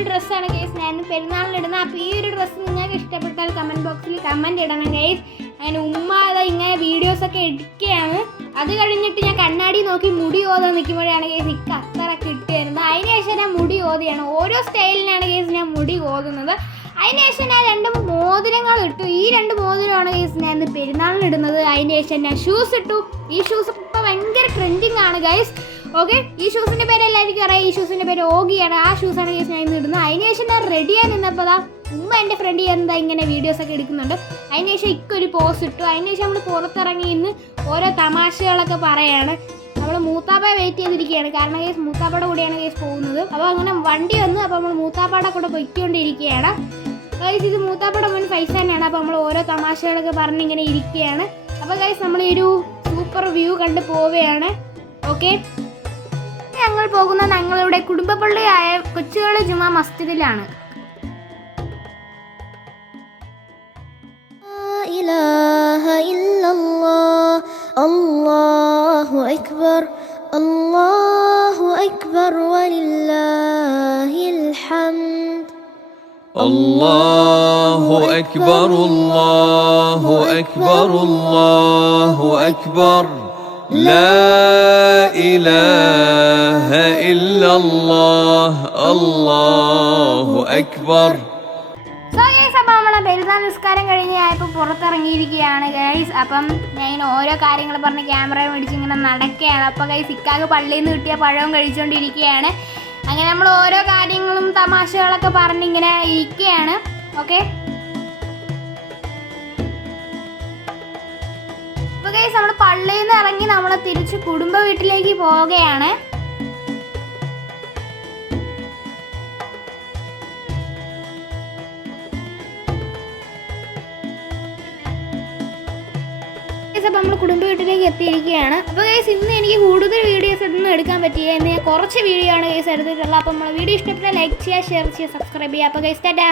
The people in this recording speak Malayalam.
ഒരു ഡ്രസ്സാണ് ഗൈസ് ഞാൻ പെരുന്നാളിന് ഇടുന്നത്. അപ്പോൾ ഈ ഒരു ഡ്രസ്സ് നിങ്ങൾക്ക് ഇഷ്ടപ്പെട്ടാൽ കമൻറ്റ് ബോക്സിൽ കമൻറ്റ് ഇടണം ഗൈസ്. അങ്ങനെ ഉമ്മ ഇങ്ങനെ വീഡിയോസൊക്കെ എടുക്കുകയാണ്. അത് കഴിഞ്ഞിട്ട് ഞാൻ കണ്ണാടി നോക്കി മുടി ഓതാൻ നിൽക്കുമ്പോഴാണ് ഗൈസ് എനിക്ക് അത്ര കിട്ടിയിരുന്നത്. അതിനുശേഷം ഞാൻ മുടി ഓതിയാണ്. ഓരോ സ്റ്റൈലിനാണ് ഗൈസ് ഞാൻ മുടി ഓതുന്നത്. അതിനുശേഷം ഞാൻ 2 മോതിരങ്ങൾ ഇട്ടു. ഈ 2 മോതിരമാണ് ഗൈസ് ഞാൻ ഇന്ന് പെരുന്നാളിന് ഇടുന്നത്. അതിനുശേഷം ഞാൻ ഷൂസ് ഇട്ടു. ഈ ഷൂസ് ഇപ്പോൾ ഭയങ്കര ട്രെൻഡിങ് ആണ് ഗൈസ്. ഓക്കെ, ഈ ഷൂസിൻ്റെ പേര് എല്ലാവർക്കും അറിയാം. ഈ ഷൂസിൻ്റെ പേര് ഓഗിയാണ്. ആ ഷൂസാണ് ഗൈസ് ഞാൻ ഇന്ന് ഇടുന്നത്. അതിനുശേഷം ഞാൻ റെഡിയായി നിന്നപ്പോൾ ഉമ്മ എൻ്റെ ഫ്രണ്ട് എന്താ ഇങ്ങനെ വീഡിയോസൊക്കെ എടുക്കുന്നുണ്ട്. അതിനുശേഷം ഇക്കൊരു പോസ് ഇട്ടു. അതിനുശേഷം നമ്മൾ പുറത്തിറങ്ങി ഇന്ന് ഓരോ തമാശകളൊക്കെ പറയാണ്. നമ്മൾ മൂത്താപ്പയെ വെയിറ്റ് ചെയ്തിരിക്കുകയാണ്. കാരണം ഗൈസ് മൂത്താപ്പയുടെ കൂടെയാണ് ഗൈസ് പോകുന്നത്. അപ്പോൾ അങ്ങനെ വണ്ടി വന്നു. അപ്പോൾ നമ്മൾ മൂത്താപ്പയുടെ കൂടെ പൊയ്ക്കൊണ്ടിരിക്കുകയാണ് ഗൈസ്. ഇത് മൂത്താപ്പയുടെ മുൻ പൈസ തന്നെയാണ്. അപ്പോൾ നമ്മൾ ഓരോ തമാശകളൊക്കെ പറഞ്ഞിങ്ങനെ ഇരിക്കുകയാണ്. അപ്പോൾ ഗൈസ് നമ്മൾ ഈ ഒരു സൂപ്പർ വ്യൂ കണ്ട് പോവുകയാണ്. ഓക്കെ, ഞങ്ങൾ പോകുന്ന ഞങ്ങളുടെ കുടുംബ പള്ളിയായ കൊച്ചുകളി ജുമാ മസ്ജിദിലാണ്. അല്ലാഹു അക്ബർ അല്ലാഹു അക്ബർ വലില്ലാഹിൽ ഹംദ്. അല്ലാഹു അക്ബർ അല്ലാഹു അക്ബർ അല്ലാഹു അക്ബർ ലാ ഇലാഹ ഇല്ലല്ലാഹ് അല്ലാഹു അക്ബർ. അപ്പോൾ നമ്മളെ പെരുന്നാൾ നിസ്കാരം കഴിഞ്ഞ് ഞാനിപ്പോൾ പുറത്തിറങ്ങിയിരിക്കുകയാണ് ഗൈസ്. അപ്പം ഞാൻ ഇങ്ങനെ ഓരോ കാര്യങ്ങൾ പറഞ്ഞ് ക്യാമറ മേടിച്ച് ഇങ്ങനെ നടക്കുകയാണ്. അപ്പോൾ ഗൈസ് ഇക്കാക്ക് പള്ളിയിൽ നിന്ന് കിട്ടിയ പഴവും കഴിച്ചുകൊണ്ടിരിക്കുകയാണ്. അങ്ങനെ നമ്മൾ ഓരോ കാര്യങ്ങളും തമാശകളൊക്കെ പറഞ്ഞിങ്ങനെ ഇരിക്കുകയാണ്. ഓക്കെ, അപ്പോൾ ഗൈസ് നമ്മൾ പള്ളിയിൽ നിന്ന് ഇറങ്ങി നമ്മൾ തിരിച്ച് കുടുംബ വീട്ടിലേക്ക് പോവുകയാണ്. അപ്പോൾ നമ്മൾ കുടുംബ വീട്ടിലേക്ക് എത്തിയിരിക്കുകയാണ്. അപ്പോൾ ഗൈസ് ഇന്ന് എനിക്ക് കൂടുതൽ വീഡിയോസ് ഒന്നും എടുക്കാൻ പറ്റില്ല. ഇന്ന് ഞാൻ കുറച്ച് വീഡിയോ ആണ് ഗൈസ് എടുത്തിട്ടുള്ളത്. അപ്പോൾ നമ്മൾ വീഡിയോ ഇഷ്ടപ്പെട്ടാൽ ലൈക്ക് ചെയ്യുക, ഷെയർ ചെയ്യുക, സബ്സ്ക്രൈബ് ചെയ്യുക. അപ്പോൾ ഗൈസ് ടാറ്റാ.